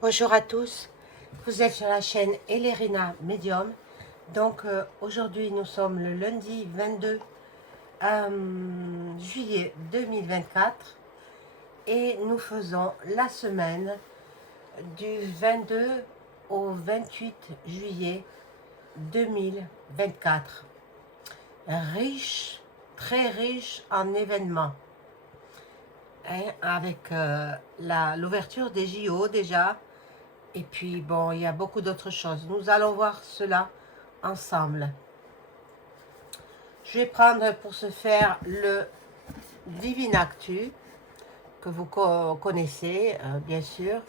Bonjour à tous, vous êtes sur la chaîne Elerina Medium. Donc aujourd'hui nous sommes le lundi 22 juillet 2024 et nous faisons la semaine du 22 au 28 juillet 2024. Riche, très riche en événements. Avec l'ouverture des JO déjà. Et puis, bon, il y a beaucoup d'autres choses. Nous allons voir cela ensemble. Je vais prendre pour ce faire le Divine Actu, que vous connaissez, bien sûr.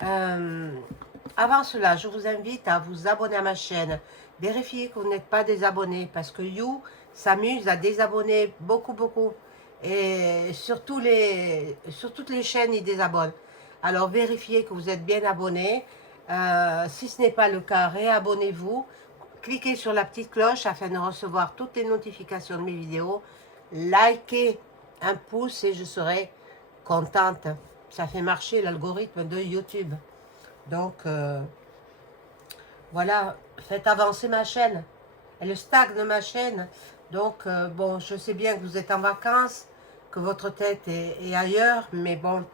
Avant cela, je vous invite à vous abonner à ma chaîne. Vérifiez que vous n'êtes pas désabonné, parce que You s'amuse à désabonner beaucoup. Et sur toutes les chaînes, il désabonne. Alors, vérifiez que vous êtes bien abonné. Si ce n'est pas le cas, réabonnez-vous. Cliquez sur la petite cloche afin de recevoir toutes les notifications de mes vidéos. Likez un pouce et je serai contente. Ça fait marcher l'algorithme de YouTube. Donc, voilà, faites avancer ma chaîne. Elle stagne ma chaîne. Donc, bon, je sais bien que vous êtes en vacances, que votre tête est ailleurs, mais bon,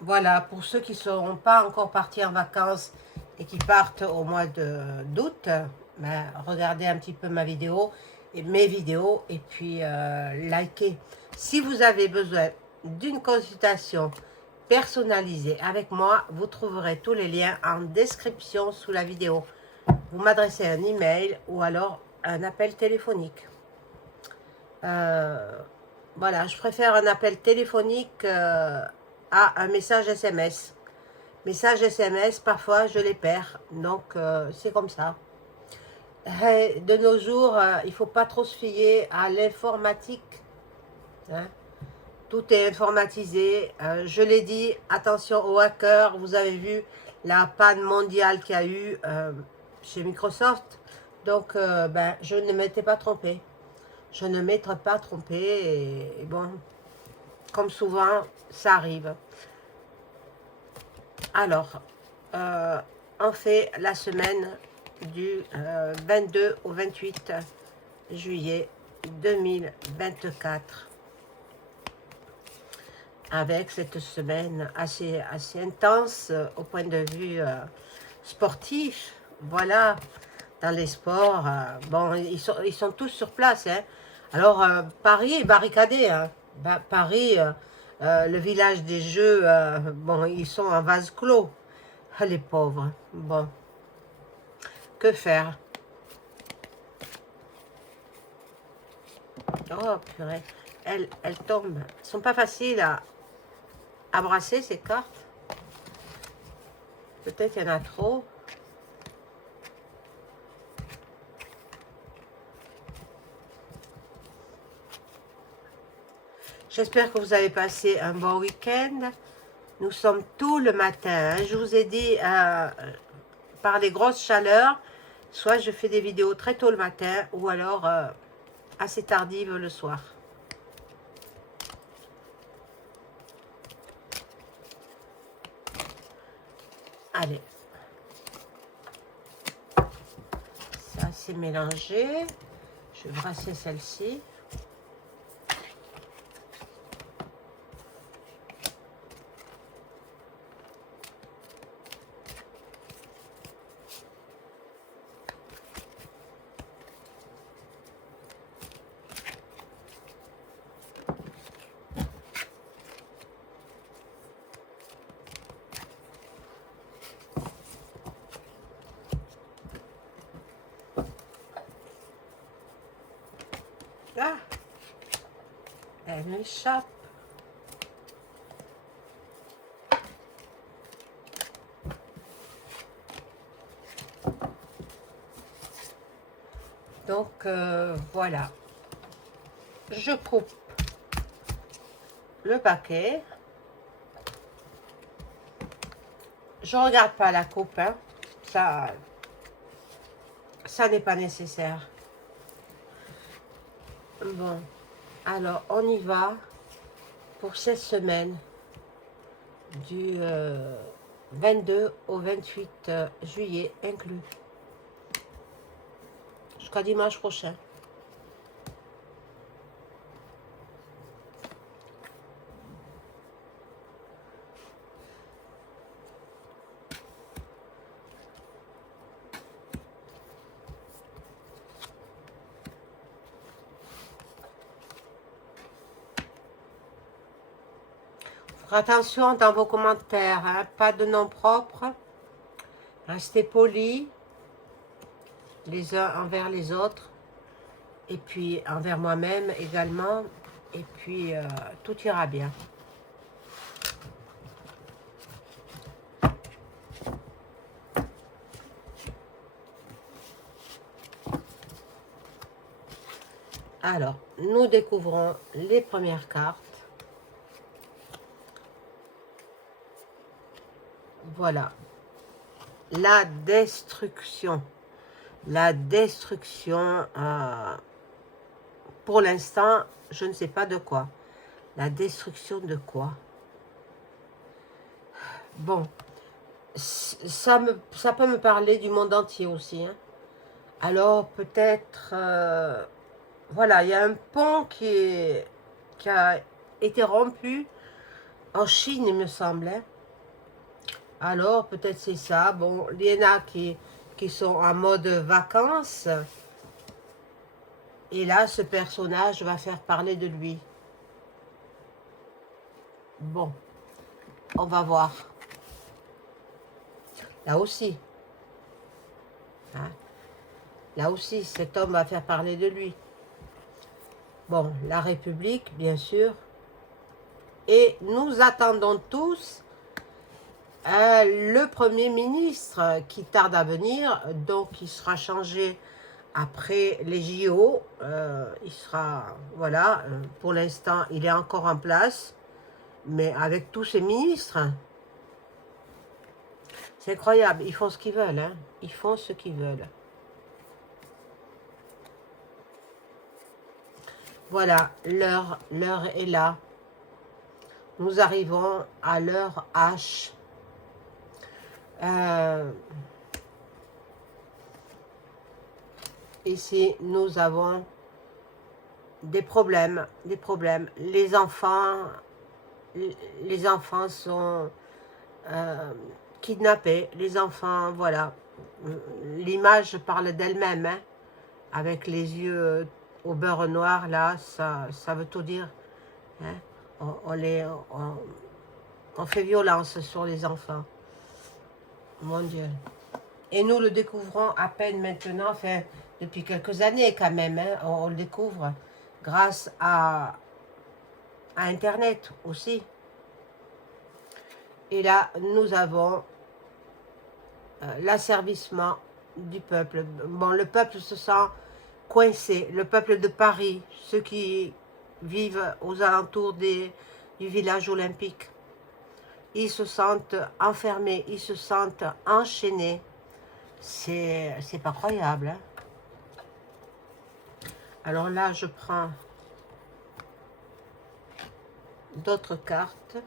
voilà, pour ceux qui ne seront pas encore partis en vacances et qui partent au mois d'août, ben, regardez un petit peu ma vidéo et mes vidéos et puis likez. Si vous avez besoin d'une consultation personnalisée avec moi, vous trouverez tous les liens en description sous la vidéo. Vous m'adressez un email ou alors un appel téléphonique. Voilà, je préfère un appel téléphonique à un message SMS. Message SMS, parfois je les perds, donc c'est comme ça. Et de nos jours, il ne faut pas trop se fier à l'informatique. Hein. Tout est informatisé. Je l'ai dit, attention aux hackers. Vous avez vu la panne mondiale qu'il y a eu chez Microsoft. Donc, ben, je ne m'étais pas trompée. Je ne m'étais pas trompée. Et bon, comme souvent, ça arrive. Alors, on fait la semaine du 22 au 28 juillet 2024. Avec cette semaine assez intense au point de vue sportif. Voilà, dans les sports, bon, ils sont tous sur place. Hein. Alors, Paris est barricadé. Hein. Paris, le village des Jeux, bon, ils sont en vase clos. Ah, les pauvres. Bon, que faire? Oh, purée. Elles tombent. Elles sont pas faciles à brasser, ces cartes. Peut-être il y en a trop. J'espère que vous avez passé un bon week-end. Nous sommes tout le matin. Hein. Je vous ai dit, par les grosses chaleurs, soit je fais des vidéos très tôt le matin, ou alors assez tardive le soir. Allez. Ça, c'est mélangé. Je vais brasser celle-ci. Ah, elle m'échappe. Donc, voilà. Je coupe le paquet. Je regarde pas la coupe. Hein. Ça n'est pas nécessaire. Bon, alors on y va pour cette semaine du 22 au 28 juillet inclus, jusqu'à dimanche prochain. Attention dans vos commentaires, hein, pas de nom propre, restez polis les uns envers les autres, et puis envers moi-même également, et puis tout ira bien. Alors, nous découvrons les premières cartes. Voilà. La destruction. La destruction, pour l'instant, je ne sais pas de quoi. La destruction de quoi? Bon, ça peut me parler du monde entier aussi. Hein. Alors, peut-être... voilà, il y a un pont qui a été rompu en Chine, il me semble. Hein. Alors, peut-être c'est ça. Bon, il y en a qui sont en mode vacances. Et là, ce personnage va faire parler de lui. Bon, on va voir. Là aussi. Hein, là aussi, cet homme va faire parler de lui. Bon, la République, bien sûr. Et nous attendons tous le Premier ministre qui tarde à venir, donc il sera changé après les JO. Il sera, voilà, pour l'instant, il est encore en place, mais avec tous ses ministres. C'est incroyable, ils font ce qu'ils veulent, hein. Ils font ce qu'ils veulent. Voilà, l'heure est là. Nous arrivons à l'heure H. Ici, nous avons des problèmes, Les enfants sont kidnappés. Les enfants, voilà. L'image parle d'elle-même, hein, avec les yeux au beurre noir, là, ça veut tout dire. Hein. On fait violence sur les enfants. Mon Dieu. Et nous le découvrons à peine maintenant, enfin, depuis quelques années quand même. Hein, on le découvre grâce à Internet aussi. Et là, nous avons l'asservissement du peuple. Bon, le peuple se sent coincé. Le peuple de Paris, ceux qui vivent aux alentours du village olympique, ils se sentent enfermés, ils se sentent enchaînés. C'est pas croyable. Hein. Alors là, je prends d'autres cartes.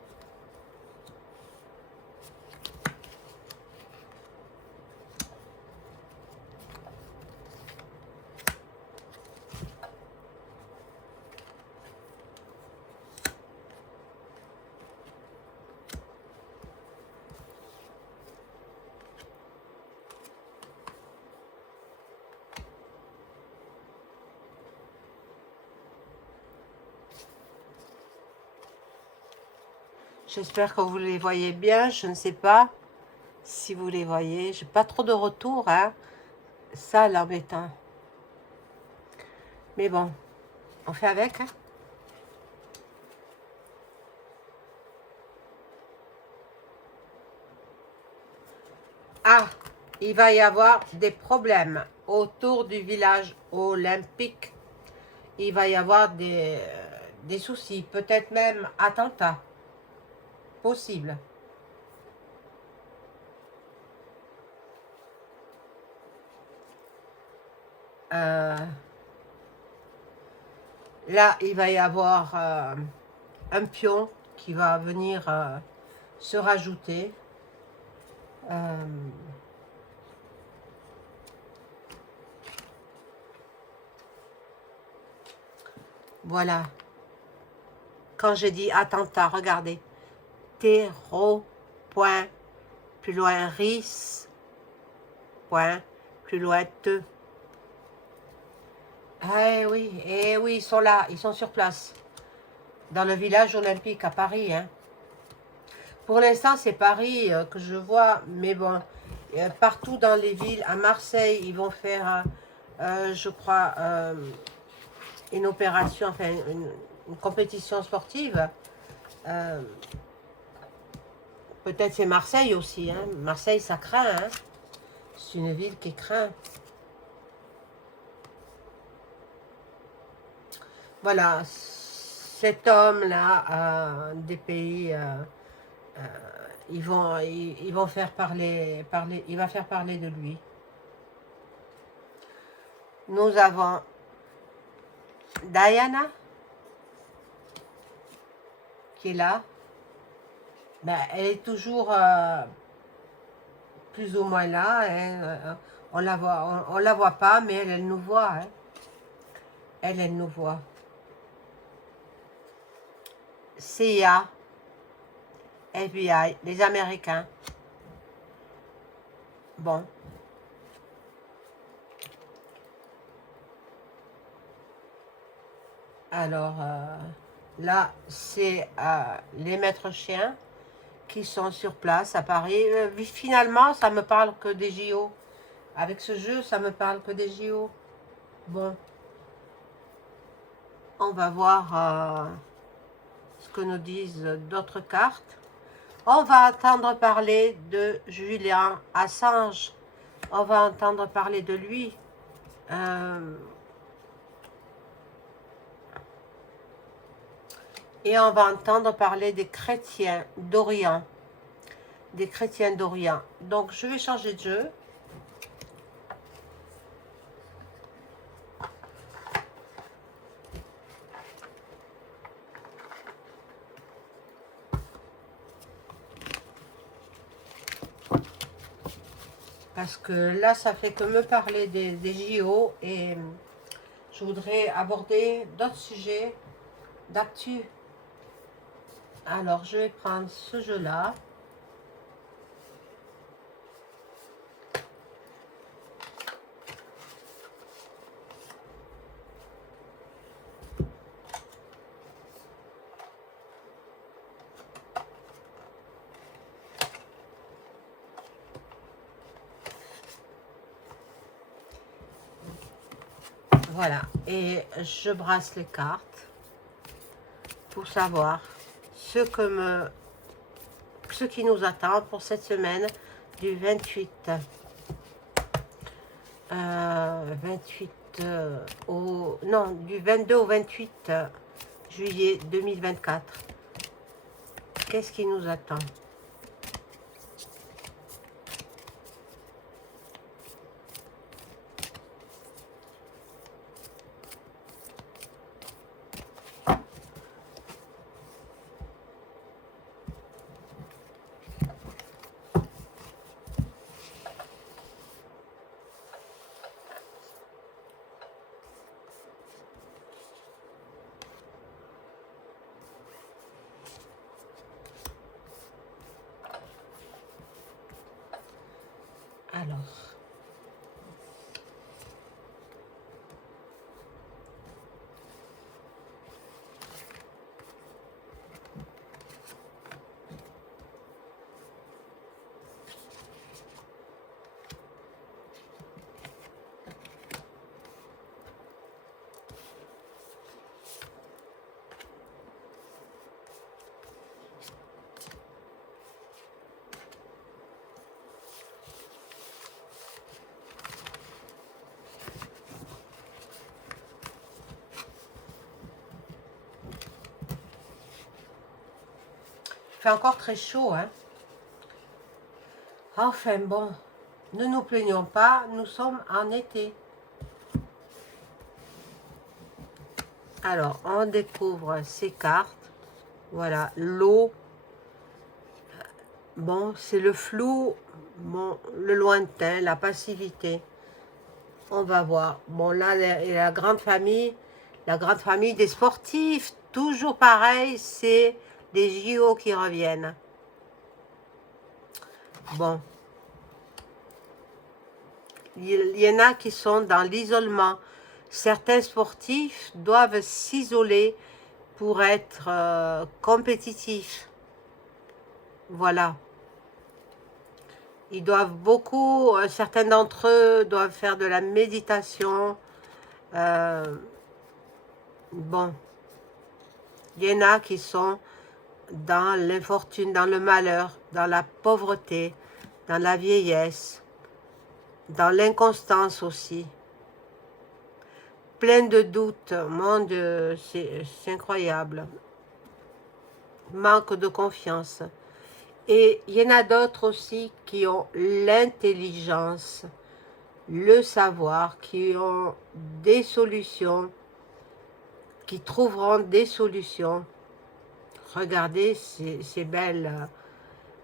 J'espère que vous les voyez bien. Je ne sais pas si vous les voyez. J'ai pas trop de retour. Hein. Ça, l'embêtant. Mais bon, on fait avec. Hein. Ah, il va y avoir des problèmes autour du village olympique. Il va y avoir des soucis. Peut-être même attentats. Possible. Là, il va y avoir un pion qui va venir se rajouter. Voilà. Quand j'ai dit attentat, regardez. Terreau, point, plus loin, RIS, point, plus loin, te. Eh oui, ils sont là, ils sont sur place. Dans le village olympique à Paris. Hein. Pour l'instant, c'est Paris que je vois, mais bon, partout dans les villes, à Marseille, ils vont faire, je crois, une opération, enfin, une compétition sportive. Peut-être c'est Marseille aussi. Hein. Marseille, ça craint. Hein. C'est une ville qui craint. Voilà, cet homme-là, des pays, ils vont faire il va faire parler de lui. Nous avons Diana, qui est là. Ben, elle est toujours plus ou moins là. Hein. On la voit pas, mais elle nous voit. Hein. Elle nous voit. CIA, FBI, les Américains. Bon. Alors, là, c'est les maîtres chiens qui sont sur place à Paris. Finalement, ça me parle que des JO. Avec ce jeu, ça me parle que des JO. Bon. On va voir ce que nous disent d'autres cartes. On va entendre parler de Julian Assange. On va entendre parler de lui. Et on va entendre parler des chrétiens d'Orient. Des chrétiens d'Orient. Donc, je vais changer de jeu. Parce que là, ça fait que me parler des JO et je voudrais aborder d'autres sujets d'actu. Alors, je vais prendre ce jeu-là. Voilà, et je brasse les cartes pour savoir ce qui nous attend pour cette semaine du 28 non, du 22 au 28 juillet 2024. Qu'est-ce qui nous attend? Alors, il fait encore très chaud, hein. Enfin bon, ne nous plaignons pas, nous sommes en été. Alors, on découvre ces cartes. Voilà, l'eau, Bon, c'est le flou, bon, le lointain, la passivité. On va voir. Bon, là, la grande famille des sportifs, toujours pareil, c'est les JO qui reviennent. Bon, il y en a qui sont dans l'isolement. Certains sportifs doivent s'isoler pour être compétitifs. Voilà. Ils doivent beaucoup, certains d'entre eux doivent faire de la méditation. Bon, il y en a qui sont dans l'infortune, dans le malheur, dans la pauvreté, dans la vieillesse, dans l'inconstance aussi. Plein de doutes, mon Dieu, c'est incroyable. Manque de confiance. Et il y en a d'autres aussi qui ont l'intelligence, le savoir, qui ont des solutions, qui trouveront des solutions. Regardez ces belles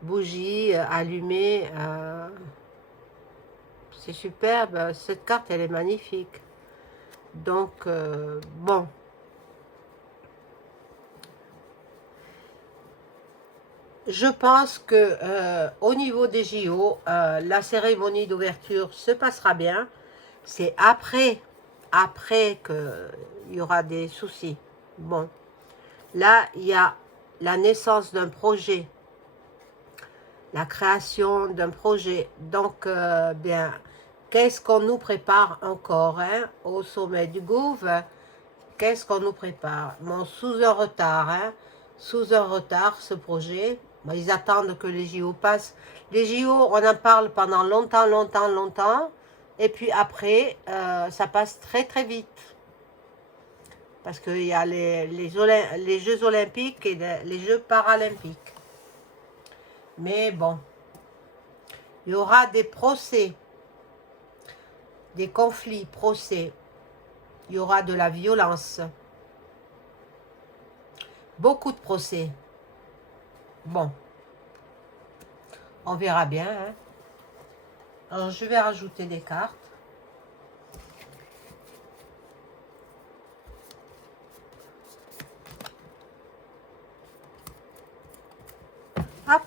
bougies allumées. C'est superbe. Cette carte, elle est magnifique. Donc, bon. Je pense que au niveau des JO, la cérémonie d'ouverture se passera bien. C'est après qu'il y aura des soucis. Bon, là, il y a la naissance d'un projet, la création d'un projet. Donc, bien, qu'est-ce qu'on nous prépare encore hein, au sommet du Gouv? Qu'est-ce qu'on nous prépare? Bon, sous un retard, hein, sous un retard, ce projet. Bon, ils attendent que les JO passent. Les JO, on en parle pendant longtemps, longtemps, longtemps. Et puis après, ça passe très, très vite. Parce qu'il y a les Jeux Olympiques et les Jeux Paralympiques. Mais bon, il y aura des procès, des conflits, procès. Il y aura de la violence. Beaucoup de procès. Bon, on verra bien. Hein. Alors, je vais rajouter des cartes. Hop.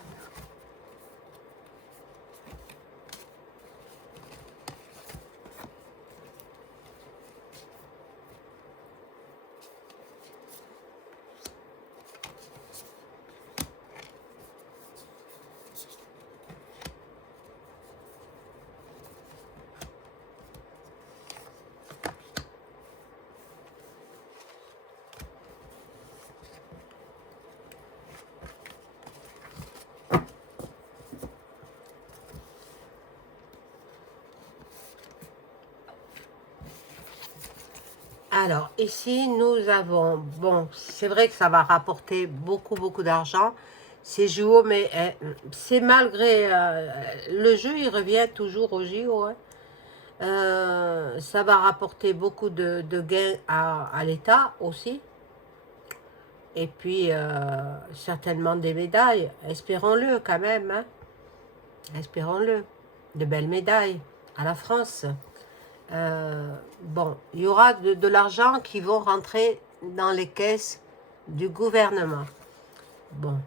Alors, ici, nous avons... Bon, c'est vrai que ça va rapporter beaucoup, beaucoup d'argent. C'est JO, mais c'est malgré... le jeu, il revient toujours au JO. Hein. Ça va rapporter beaucoup de gains à l'État aussi. Et puis, certainement des médailles. Espérons-le quand même. Hein. Espérons-le. De belles médailles à la France. Bon, il y aura de l'argent qui vont rentrer dans les caisses du gouvernement. Bon,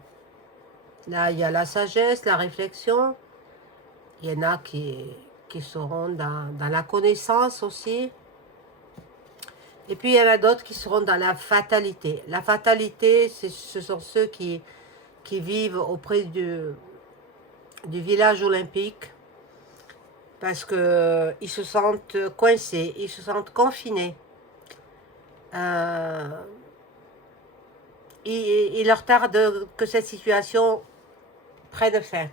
là, il y a la sagesse, la réflexion. Il y en a qui seront dans la connaissance aussi. Et puis, il y en a d'autres qui seront dans la fatalité. La fatalité, ce sont ceux qui vivent auprès du village olympique parce qu'ils se sentent coincés, ils se sentent confinés. Il leur tarde que cette situation prenne fin.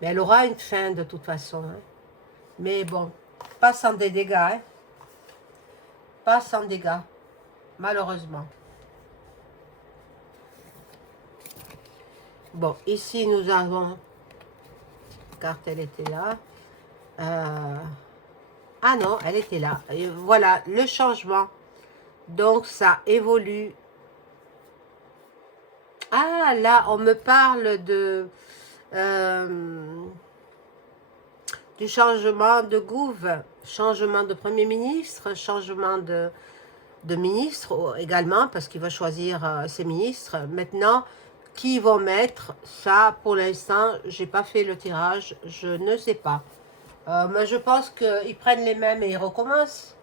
Mais elle aura une fin de toute façon. Hein. Mais bon, pas sans des dégâts. Hein. Pas sans dégâts, malheureusement. Bon, ici nous avons... Carte, elle était là. Ah non, elle était là. Et voilà, le changement. Donc, ça évolue. Ah, voilà, là, on me parle de du changement de gouv, changement de Premier ministre, changement de ministre également, parce qu'il va choisir ses ministres. Maintenant, qui ils vont mettre, ça, pour l'instant, j'ai pas fait le tirage, je ne sais pas. Mais je pense qu'ils prennent les mêmes et ils recommencent,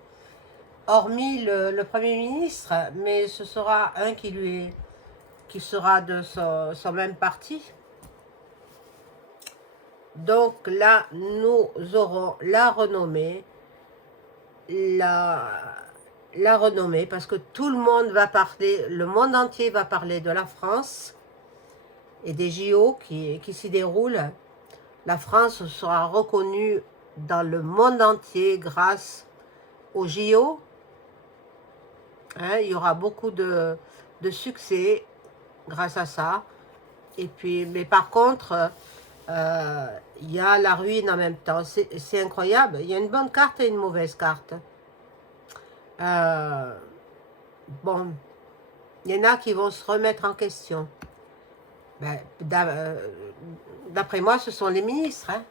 hormis le Premier ministre, mais ce sera un qui sera de son même parti. Donc là, nous aurons la renommée, la renommée, parce que tout le monde va parler, le monde entier va parler de la France et des JO qui s'y déroulent. La France sera reconnue dans le monde entier grâce aux JO. Hein, il y aura beaucoup de succès grâce à ça. Et puis, mais par contre, il y a la ruine en même temps. C'est incroyable. Il y a une bonne carte et une mauvaise carte. Bon, il y en a qui vont se remettre en question. Ben, d'après moi, ce sont les ministres. Hein.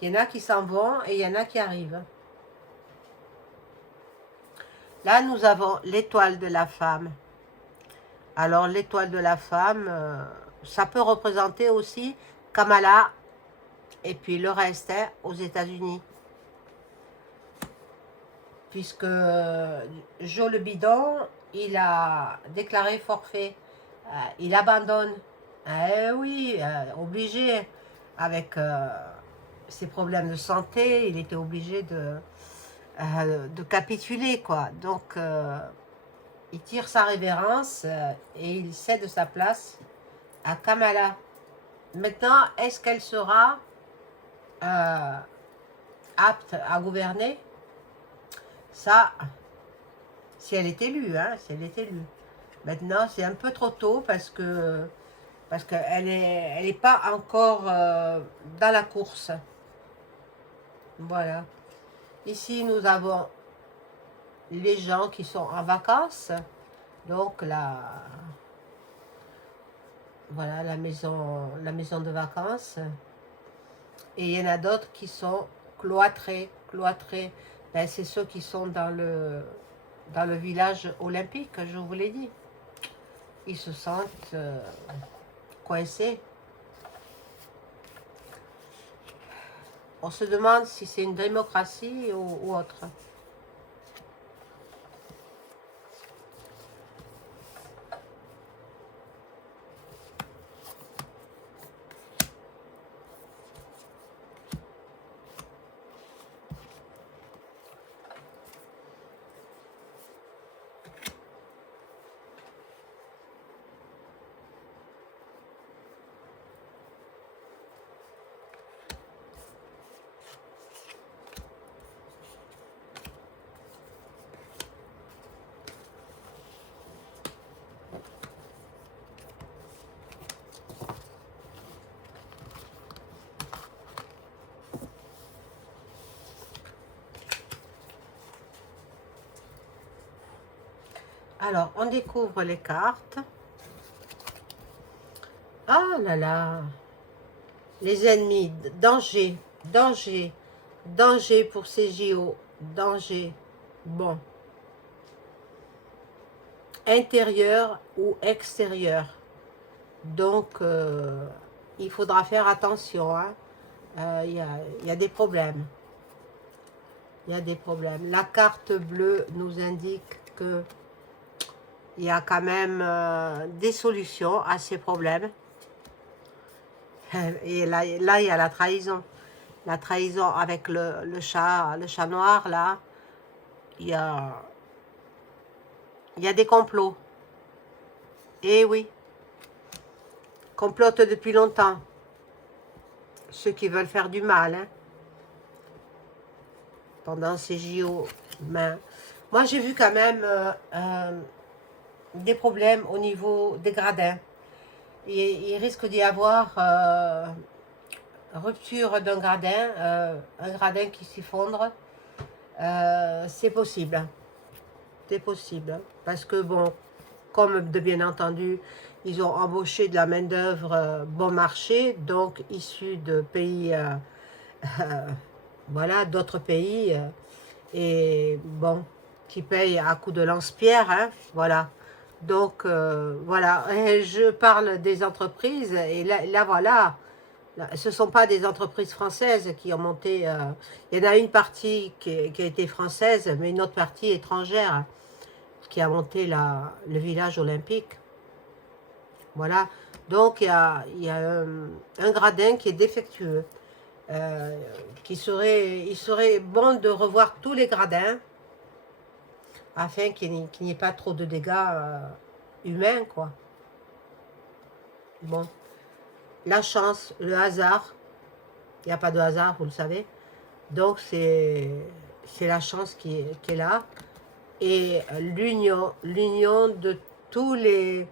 Il y en a qui s'en vont et il y en a qui arrivent. Là, nous avons l'étoile de la femme. Alors, l'étoile de la femme, ça peut représenter aussi Kamala et puis le reste hein, aux États-Unis. Puisque Joe le bidon, il a déclaré forfait. Il abandonne. Eh oui, obligé. Avec ses problèmes de santé, il était obligé de capituler, quoi. Donc, il tire sa révérence et il cède sa place à Kamala. Maintenant, est-ce qu'elle sera apte à gouverner? Ça, si elle est élue, hein, si elle est élue. Maintenant, c'est un peu trop tôt parce qu'elle est pas encore dans la course. Voilà. Ici, nous avons les gens qui sont en vacances. Donc, voilà, la maison de vacances. Et il y en a d'autres qui sont cloîtrés. Cloîtrés, ben, c'est ceux qui sont dans le village olympique, je vous l'ai dit. Ils se sentent coincés. On se demande si c'est une démocratie ou autre. Alors, on découvre les cartes. Ah là là. Les ennemis, danger, danger, danger pour ces JO, danger. Bon. Intérieur ou extérieur. Donc, il faudra faire attention. Hein. Y a des problèmes. Il y a des problèmes. La carte bleue nous indique que il y a quand même des solutions à ces problèmes. Et là, il y a la trahison. La trahison avec le chat noir, là. Il y a des complots. Eh oui. Complotent depuis longtemps. Ceux qui veulent faire du mal. Hein. Pendant ces JO. Ben, moi, j'ai vu quand même des problèmes au niveau des gradins. Il risque d'y avoir rupture d'un gradin, un gradin qui s'effondre. C'est possible. C'est possible. Parce que bon, comme de bien entendu, ils ont embauché de la main-d'œuvre bon marché, donc issue de pays, voilà, d'autres pays, et bon, qui payent à coups de lance-pierre, hein, voilà. Donc, voilà, et je parle des entreprises, et là voilà, ce ne sont pas des entreprises françaises qui ont monté, il y en a une partie qui a été française, mais une autre partie étrangère, qui a monté le village olympique. Voilà, donc il y a un gradin qui est défectueux. Il serait bon de revoir tous les gradins afin qu'il n'y ait pas trop de dégâts humains, quoi. Bon, la chance, le hasard, il n'y a pas de hasard, vous le savez. Donc c'est la chance qui est là. Et l'union de tous les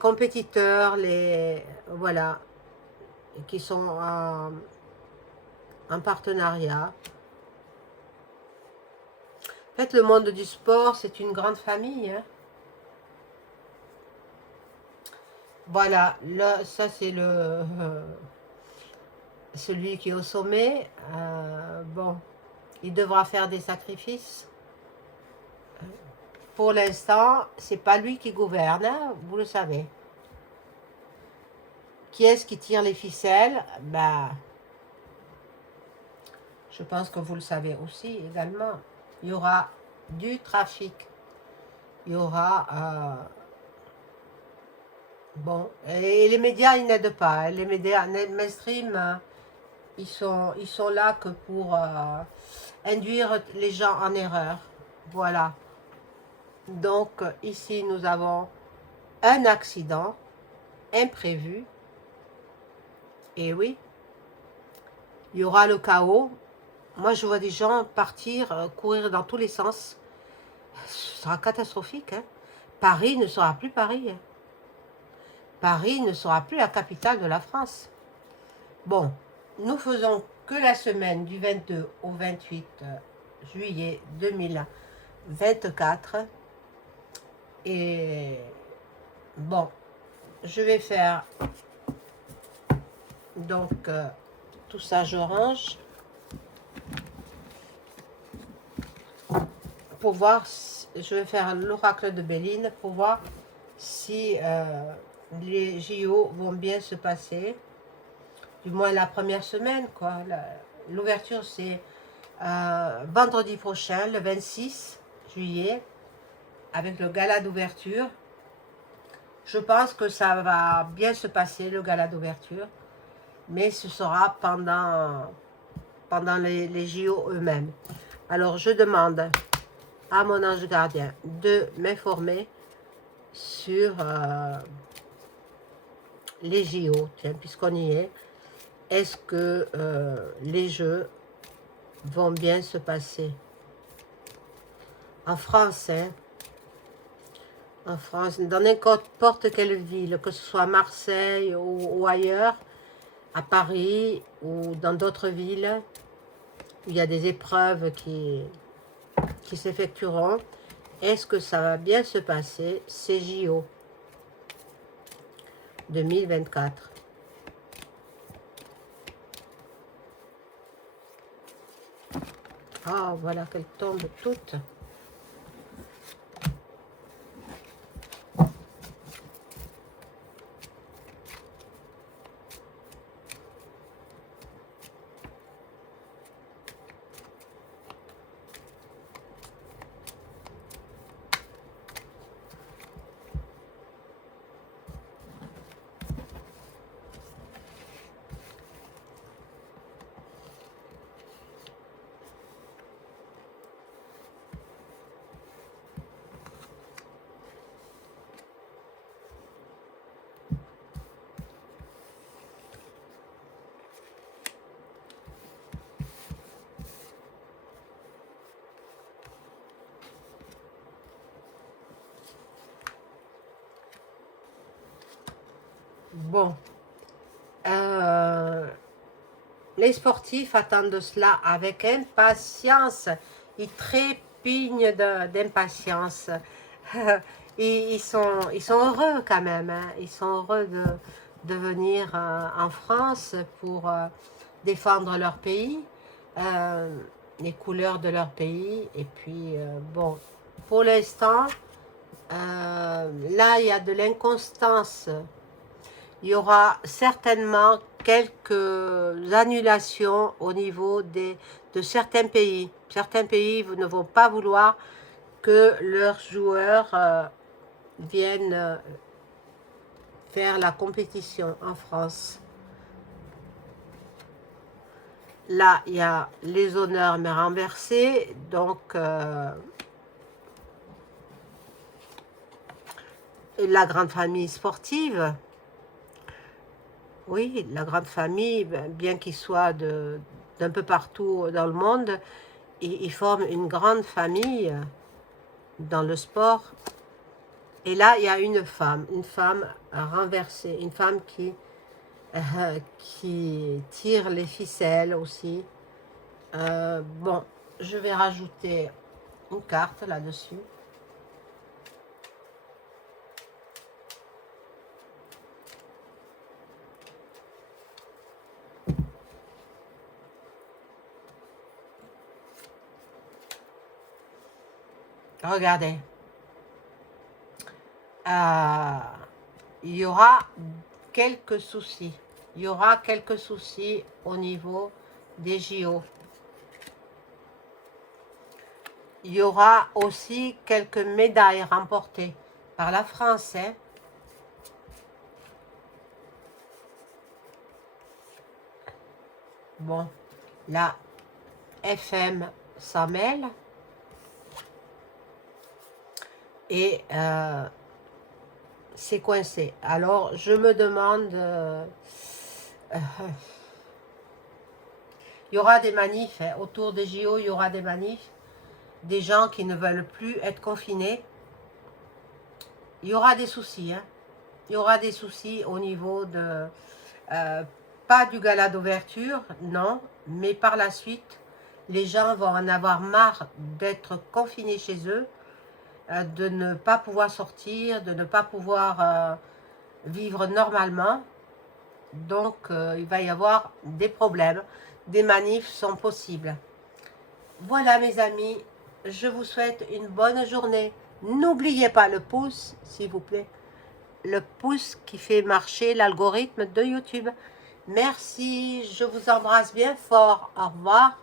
compétiteurs, voilà, qui sont en partenariat. En fait, le monde du sport, c'est une grande famille, hein. Voilà, là, ça c'est celui qui est au sommet. Bon, il devra faire des sacrifices. Pour l'instant, c'est pas lui qui gouverne, hein, vous le savez. Qui est-ce qui tire les ficelles? Ben, je pense que vous le savez aussi également. Il y aura du trafic. Il y aura... bon, et les médias, ils n'aident pas, hein. Les médias mainstream, ils sont là que pour induire les gens en erreur. Voilà. Donc, ici, nous avons un accident imprévu. Et oui, il y aura le chaos. Moi, je vois des gens partir, courir dans tous les sens. Ce sera catastrophique, hein. Paris ne sera plus Paris, hein. Paris ne sera plus la capitale de la France. Bon, nous faisons que la semaine du 22 au 28 juillet 2024. Et bon, je vais faire donc tout ça, je range pour voir. Je vais faire l'oracle de Béline pour voir si les JO vont bien se passer. Du moins la première semaine, quoi. L'ouverture, c'est vendredi prochain, le 26 juillet, avec le gala d'ouverture. Je pense que ça va bien se passer, le gala d'ouverture, mais ce sera pendant les JO eux-mêmes. Alors, je demande à mon ange gardien de m'informer sur les JO, tiens, puisqu'on y est. Est-ce que les jeux vont bien se passer en France, hein? En France, dans n'importe quelle ville, que ce soit à Marseille ou ailleurs, à Paris ou dans d'autres villes, où il y a des épreuves qui s'effectueront. Est-ce que ça va bien se passer, ces JO 2024? Ah, voilà qu'elles tombent toutes. Bon, les sportifs attendent cela avec impatience. Ils trépignent d'impatience. Ils sont heureux quand même, hein. Ils sont heureux de venir en France pour défendre leur pays, euh, les couleurs de leur pays. Et puis, bon, pour l'instant, là, il y a de l'inconstance. Il y aura certainement quelques annulations au niveau de certains pays. Certains pays ne vont pas vouloir que leurs joueurs viennent faire la compétition en France. Là, il y a les honneurs mais renversés, donc la grande famille sportive. Oui, la grande famille, bien qu'ils soient d'un peu partout dans le monde, ils forment une grande famille dans le sport. Et là, il y a une femme renversée, une femme qui tire les ficelles aussi. Bon, je vais rajouter une carte là-dessus. Regardez. Il y aura quelques soucis. Il y aura quelques soucis au niveau des JO. Il y aura aussi quelques médailles remportées par la France. Hein. Bon, la FM s'en mêle. Et c'est coincé. Alors, je me demande... il y aura des manifs, hein, autour des JO, il y aura des manifs. Des gens qui ne veulent plus être confinés. Il y aura des soucis. Hein. Il y aura des soucis au niveau de... pas du gala d'ouverture, non. Mais par la suite, les gens vont en avoir marre d'être confinés chez eux. De ne pas pouvoir sortir, de ne pas pouvoir vivre normalement. Donc, il va y avoir des problèmes. Des manifs sont possibles. Voilà mes amis, je vous souhaite une bonne journée. N'oubliez pas le pouce, s'il vous plaît. Le pouce qui fait marcher l'algorithme de YouTube. Merci, je vous embrasse bien fort. Au revoir.